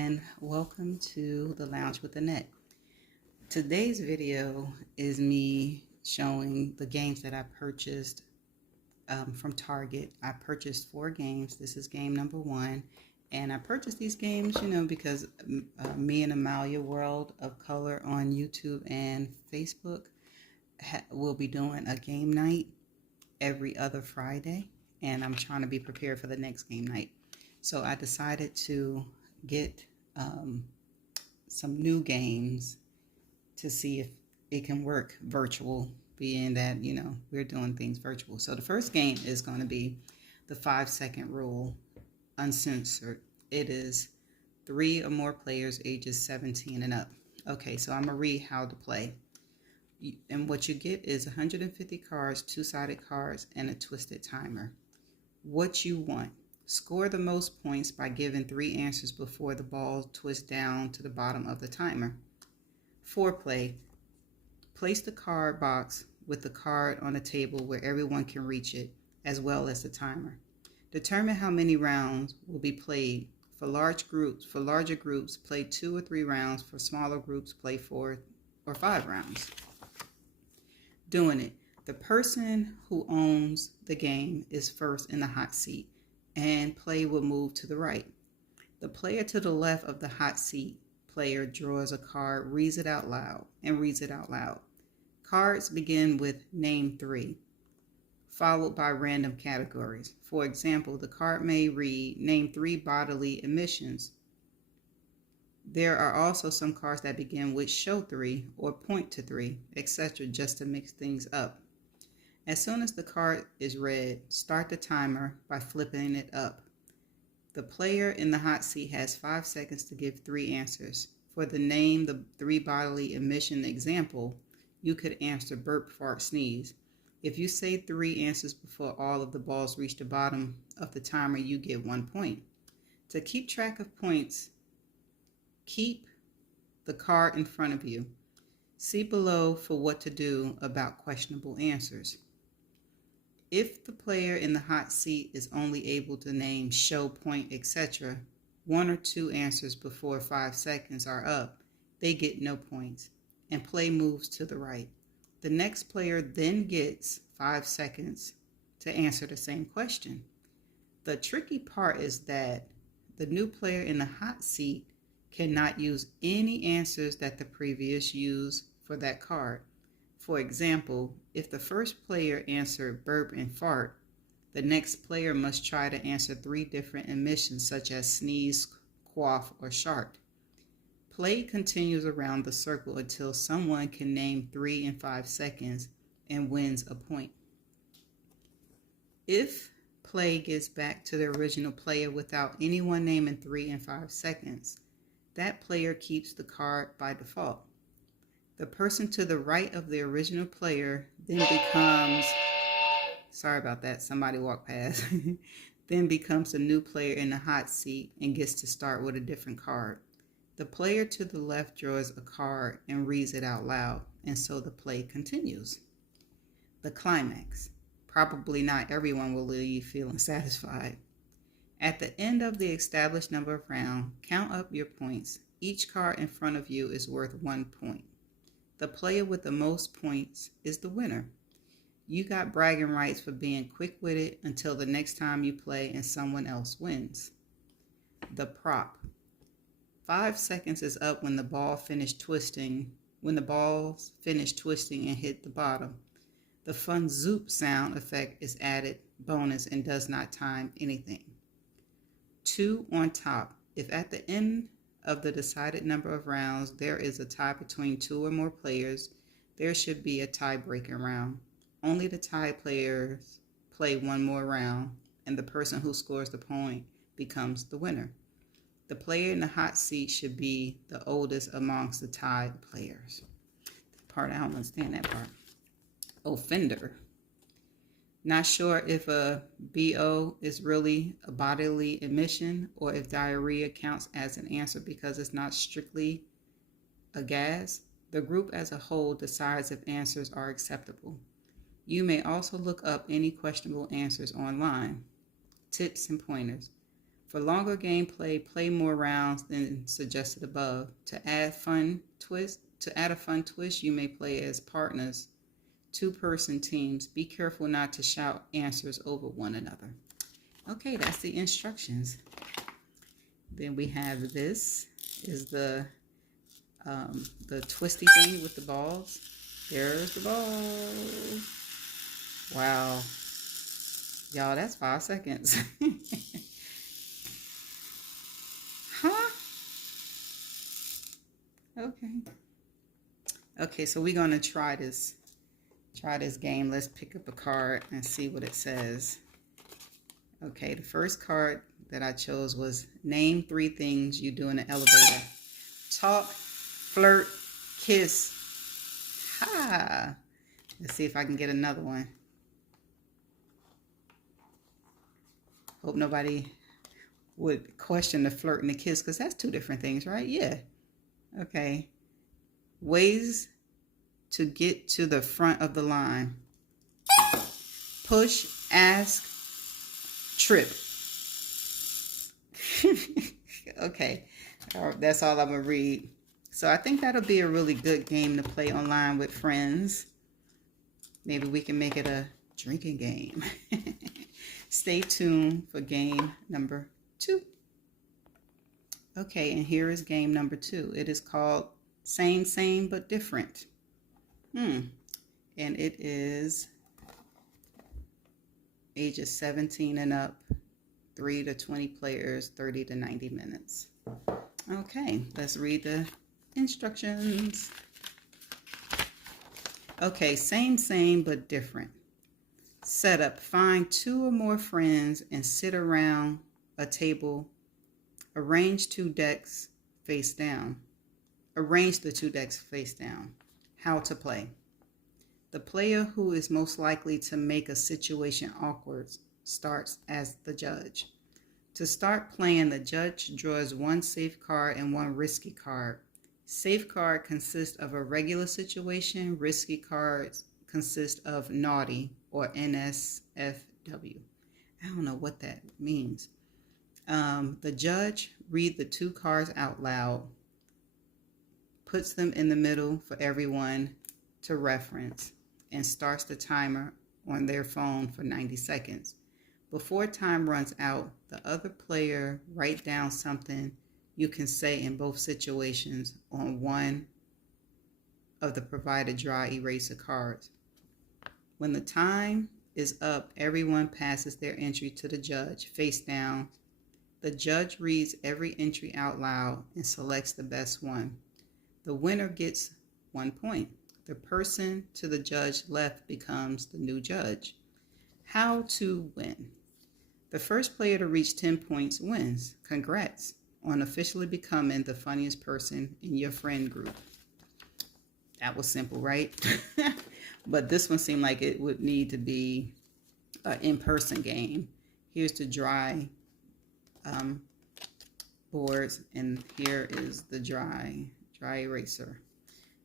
and welcome to the Lounge with Annette. Today's video is me showing the games that I purchased from Target. I purchased 4 games. This is game number 1, and I purchased these games, because me and Amalia World of Color on YouTube and Facebook will be doing a game night every other Friday, and I'm trying to be prepared for the next game night. So I decided to get some new games to see if it can work virtual, being that, we're doing things virtual. So the first game is going to be the 5-second rule, uncensored. It is 3 or more players ages 17 and up. Okay, so I'm going to read how to play. And what you get is 150 cards, 2-sided cards, and a twisted timer. What you want: score the most points by giving 3 answers before the ball twists down to the bottom of the timer. Foreplay: place the card box with the card on a table where everyone can reach it, as well as the timer. Determine how many rounds will be played. For larger groups, play 2 or 3 rounds. For smaller groups, play 4 or 5 rounds. Doing it: the person who owns the game is first in the hot seat, and play will move to the right. The player to the left of the hot seat player draws a card, reads it out loud. Cards begin with name 3, followed by random categories. For example, the card may read, name 3 bodily emissions. There are also some cards that begin with show 3 or point to 3, etc., just to mix things up. As soon as the card is read, start the timer by flipping it up. The player in the hot seat has 5 seconds to give 3 answers. For the name the 3 bodily emission example, you could answer burp, fart, sneeze. If you say 3 answers before all of the balls reach the bottom of the timer, you get 1 point. To keep track of points, keep the card in front of you. See below for what to do about questionable answers. If the player in the hot seat is only able to name, show, point, etc., 1 or 2 answers before 5 seconds are up, they get no points, and play moves to the right. The next player then gets 5 seconds to answer the same question. The tricky part is that the new player in the hot seat cannot use any answers that the previous used for that card. For example, if the first player answered burp and fart, the next player must try to answer 3 different emissions such as sneeze, cough, or shark. Play continues around the circle until someone can name 3 in 5 seconds and wins a point. If play gets back to the original player without anyone naming 3 in 5 seconds, that player keeps the card by default. The person to the right of the original player then becomes, sorry about that, somebody walked past, then becomes a new player in the hot seat and gets to start with a different card. The player to the left draws a card and reads it out loud, and so the play continues. The climax: probably not everyone will leave feeling satisfied. At the end of the established number of rounds, count up your points. Each card in front of you is worth 1 point. The player with the most points is the winner. You got bragging rights for being quick-witted until the next time you play and someone else wins. The prop: 5 seconds is up when the balls finish twisting and hit the bottom. The fun zoop sound effect is added bonus and does not time anything. 2 on top: if at the end of the decided number of rounds there is a tie between 2 or more players, there should be a tie-breaking round. Only the tie players play 1 more round, and the person who scores the point becomes the winner. The player in the hot seat should be the oldest amongst the tied players. I don't understand that part. Offender: not sure if a BO is really a bodily emission or if diarrhea counts as an answer because it's not strictly a gas. The group as a whole decides if answers are acceptable. You may also look up any questionable answers online. Tips and pointers: For longer gameplay, play more rounds than suggested above. To add a fun twist, you may play as partners, two-person teams. Be careful not to shout answers over one another. Okay, that's the instructions. Then we have this is the twisty thing with the balls. There's the ball. Wow. Y'all, that's 5 seconds. Huh? Okay. Okay, so we're gonna try this game. Let's pick up a card and see what it says. Okay, the first card that I chose was name 3 things you do in the elevator. Talk, flirt, kiss. Ha! Let's see if I can get another one. Hope nobody would question the flirt and the kiss, because that's 2 different things, right? Yeah. Okay. Ways to get to the front of the line. Push, ask, trip. Okay. That's all I'm going to read. So I think that'll be a really good game to play online with friends. Maybe we can make it a drinking game. Stay tuned for game number 2. Okay, and here is game number 2. It is called Same, Same, but Different. And it is ages 17 and up, 3 to 20 players, 30 to 90 minutes. Okay, let's read the instructions. Okay, same, same, but different. Setup: find 2 or more friends and sit around a table. Arrange 2 decks face down. Arrange the 2 decks face down. How to play. The player who is most likely to make a situation awkward starts as the judge. To start playing, the judge draws 1 safe card and 1 risky card. Safe card consists of a regular situation. Risky cards consist of naughty or NSFW. I don't know what that means. The judge reads the 2 cards out loud, puts them in the middle for everyone to reference, and starts the timer on their phone for 90 seconds. Before time runs out, the other player write down something you can say in both situations on one of the provided dry eraser cards. When the time is up, everyone passes their entry to the judge face down. The judge reads every entry out loud and selects the best one. The winner gets 1 point. The person to the judge left becomes the new judge. How to win. The first player to reach 10 points wins. Congrats on officially becoming the funniest person in your friend group. That was simple, right? But this one seemed like it would need to be an in-person game. Here's the dry boards, and here is the dry eraser.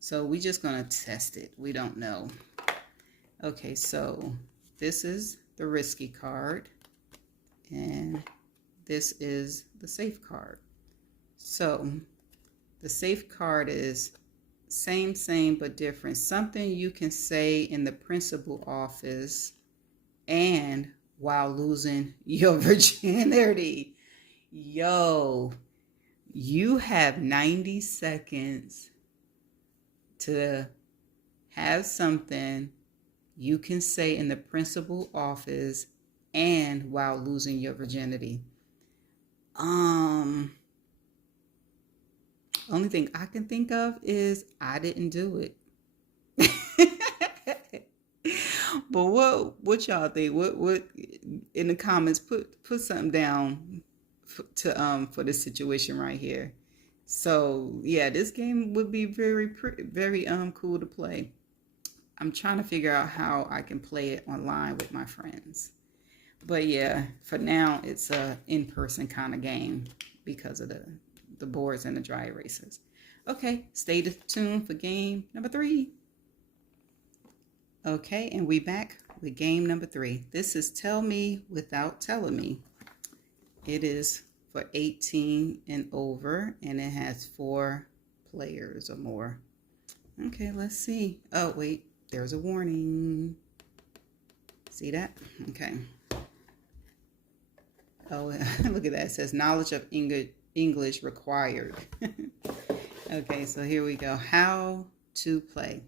So we're just going to test it. We don't know. Okay, so this is the risky card, and this is the safe card. So the safe card is same, same, but different. Something you can say in the principal office and while losing your virginity. Yo, you have 90 seconds to have something you can say in the principal office and while losing your virginity. Only thing I can think of is I didn't do it. But what y'all think? What in the comments? Put something down for this situation right here. So yeah, this game would be very cool to play. I'm trying to figure out how I can play it online with my friends. But yeah, for now it's a in-person kind of game because of the boards and the dry erasers. Okay, stay tuned for game number 3. Okay, and we back with game number 3. This is Tell Me Without Telling Me. It is for 18 and over, and it has 4 players or more. Okay, let's see. Oh, wait, there's a warning. See that? Okay. Oh, look at that. It says knowledge of English required. Okay, so here we go. How to play.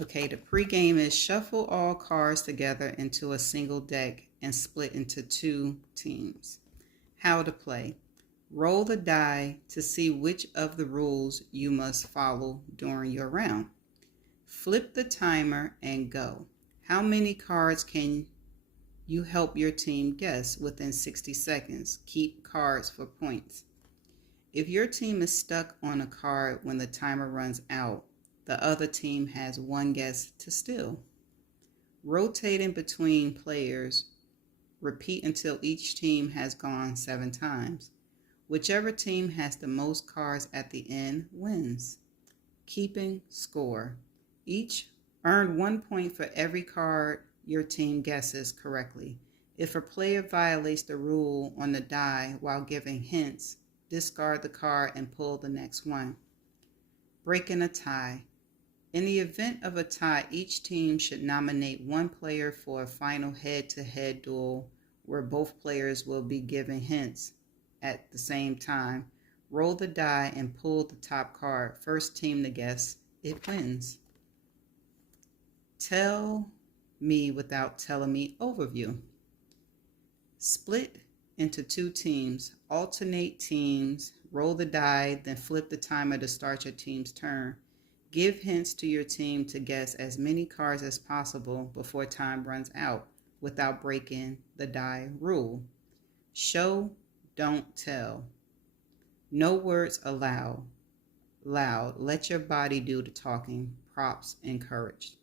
Okay, the pregame is shuffle all cards together into a single deck and split into 2 teams. How to play. Roll the die to see which of the rules you must follow during your round. Flip the timer and go. How many cards can you help your team guess within 60 seconds? Keep cards for points. If your team is stuck on a card when the timer runs out, the other team has 1 guess to steal. Rotating between players, repeat until each team has gone 7 times. Whichever team has the most cards at the end wins. Keeping score. Each earn 1 point for every card your team guesses correctly. If a player violates the rule on the die while giving hints, discard the card and pull the next one. Breaking a tie. In the event of a tie, each team should nominate 1 player for a final head-to-head duel where both players will be given hints at the same time. Roll the die and pull the top card. First team to guess, it wins. Tell me without telling me overview. Split into 2 teams. Alternate teams. Roll the die, then flip the timer to start your team's turn. Give hints to your team to guess as many cards as possible before time runs out without breaking the die rule. Show, don't tell. No words allowed. Loud. Let your body do the talking. Props encouraged.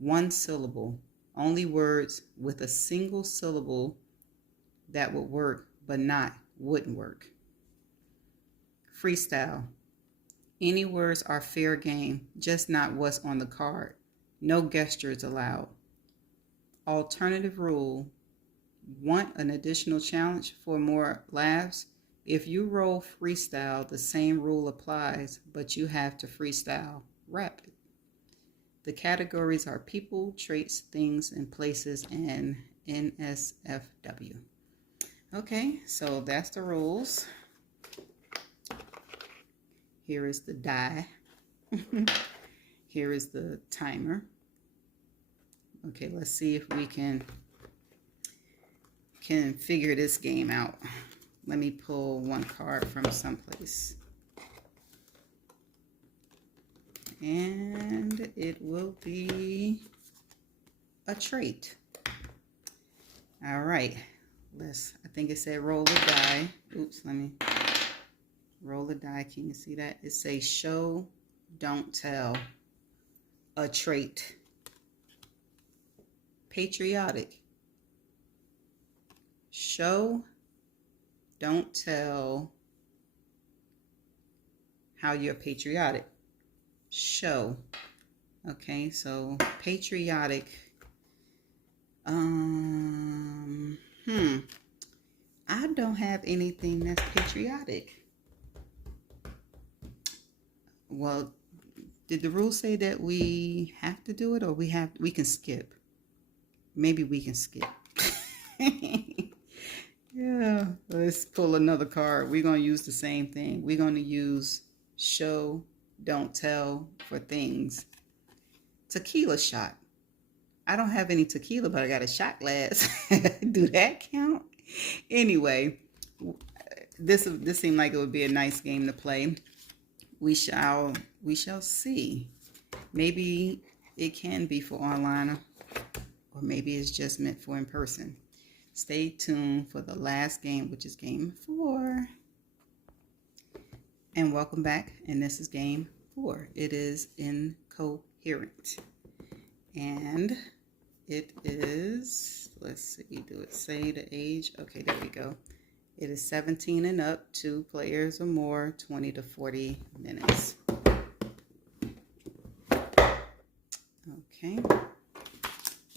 1 syllable. Only words with a single syllable that would work but wouldn't work. Freestyle. Any words are fair game, just not what's on the card. No gestures allowed. Alternative rule. Want an additional challenge for more laughs? If you roll freestyle, the same rule applies, but you have to freestyle rapid. The categories are people, traits, things, and places, and NSFW. Okay, so that's the rules. Here is the die. Here is the timer. Okay, let's see if we can figure this game out. Let me pull 1 card from someplace. And it will be a trait. All right, I think it said roll the die. Oops, let me roll the die. Can you see that? It says show, don't tell. A trait. Patriotic. Show, don't tell how you're patriotic. Show. Okay, so patriotic. I don't have anything that's patriotic. Well, did the rule say that we have to do it, or we can skip? Maybe we can skip. Yeah, let's pull another card. We're going to use the same thing. We're going to use show, don't tell for things. Tequila shot. I don't have any tequila, but I got a shot glass. Do that count? Anyway, this seemed like it would be a nice game to play. We shall see. Maybe it can be for online, or maybe it's just meant for in person. Stay tuned for the last game, which is game 4. And welcome back. And this is game 4. It is incoherent. And it is, let's see, do it say the age? Okay, there we go. It is 17 and up, 2 players or more, 20 to 40 minutes.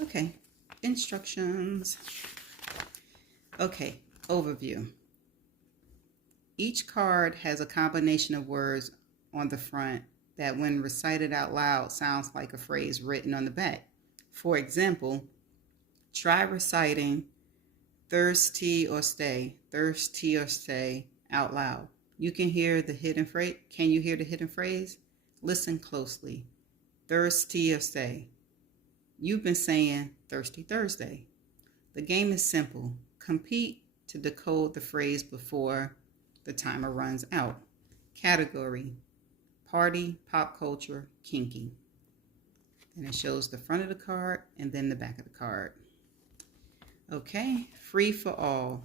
Okay, instructions. Okay, overview. Each card has a combination of words on the front that when recited out loud sounds like a phrase written on the back. For example, try reciting thirsty or stay out loud. You can hear the hidden phrase. Can you hear the hidden phrase? Listen closely. Thirsty or stay. You've been saying Thirsty Thursday. The game is simple. Compete to decode the phrase before the timer runs out. Category: party, pop culture, kinky. And it shows the front of the card and then the back of the card. Okay, free for all.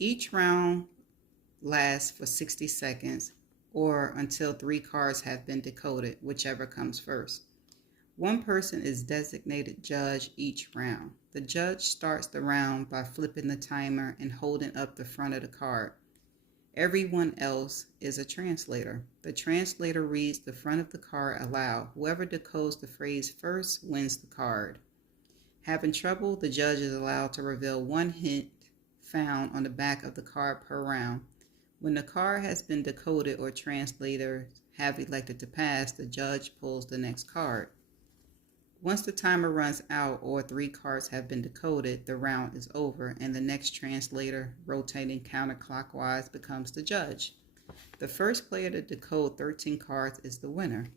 Each round lasts for 60 seconds or until 3 cards have been decoded, whichever comes first. One person is designated judge each round. The judge starts the round by flipping the timer and holding up the front of the card. Everyone else is a translator. The translator reads the front of the card aloud. Whoever decodes the phrase first wins the card. Having trouble, the judge is allowed to reveal one hint found on the back of the card per round. When the card has been decoded or translators have elected to pass, the judge pulls the next card. Once the timer runs out or 3 cards have been decoded, the round is over and the next translator, rotating counterclockwise, becomes the judge. The first player to decode 13 cards is the winner.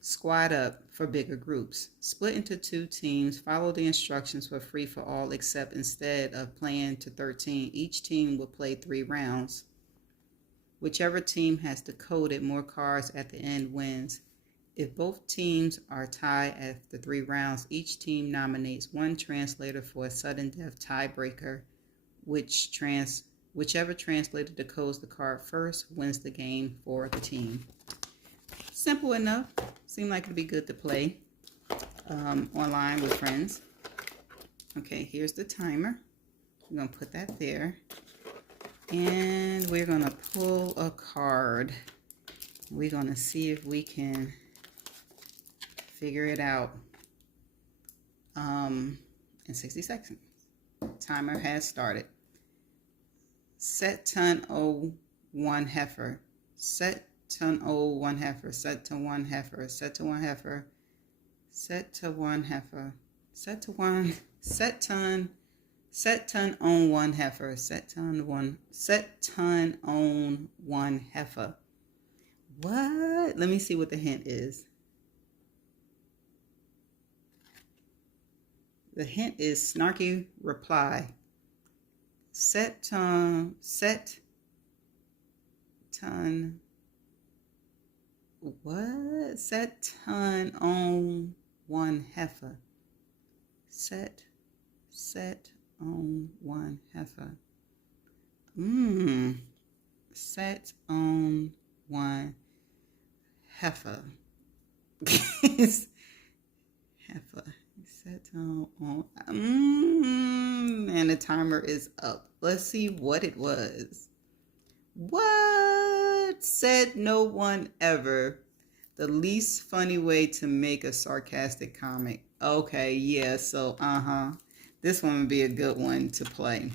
Squad up for bigger groups. Split into 2 teams. Follow the instructions for free for all, except instead of playing to 13, each team will play 3 rounds. Whichever team has decoded more cards at the end wins. If both teams are tied after 3 rounds, each team nominates one translator for a sudden death tiebreaker. Whichever translator decodes the card first wins the game for the team. Simple enough. Seemed like it'd be good to play online with friends. Okay, here's the timer. We're going to put that there. And we're going to pull a card. We're going to see if we can figure it out in 60 seconds. Timer has started. Set ton 01 heifer. Set ton 01 heifer. Set to 1 heifer. Set to 1 heifer. Set to 1 heifer. Set to 1. Set ton on 1 heifer. Set ton on 1 heifer. What? Let me see what the hint is. The hint is snarky reply. Set ton what? Set ton on 1 heifer. Set on 1 heifer. Set on 1 heifer. Heifer. Set on. And the timer is up. Let's see what it was. What? Said no one ever. The least funny way to make a sarcastic comic. Okay, yeah, so this one would be a good one to play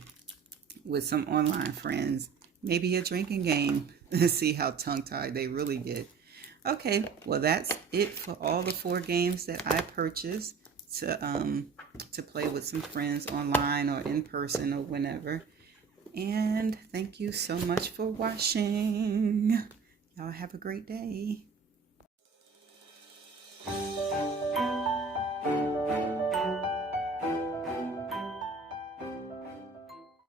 with some online friends. Maybe a drinking game. See how tongue-tied they really get. Okay, well that's it for all the 4 games that I purchased to play with some friends online or in person or whenever. And thank you so much for watching. Y'all have a great day.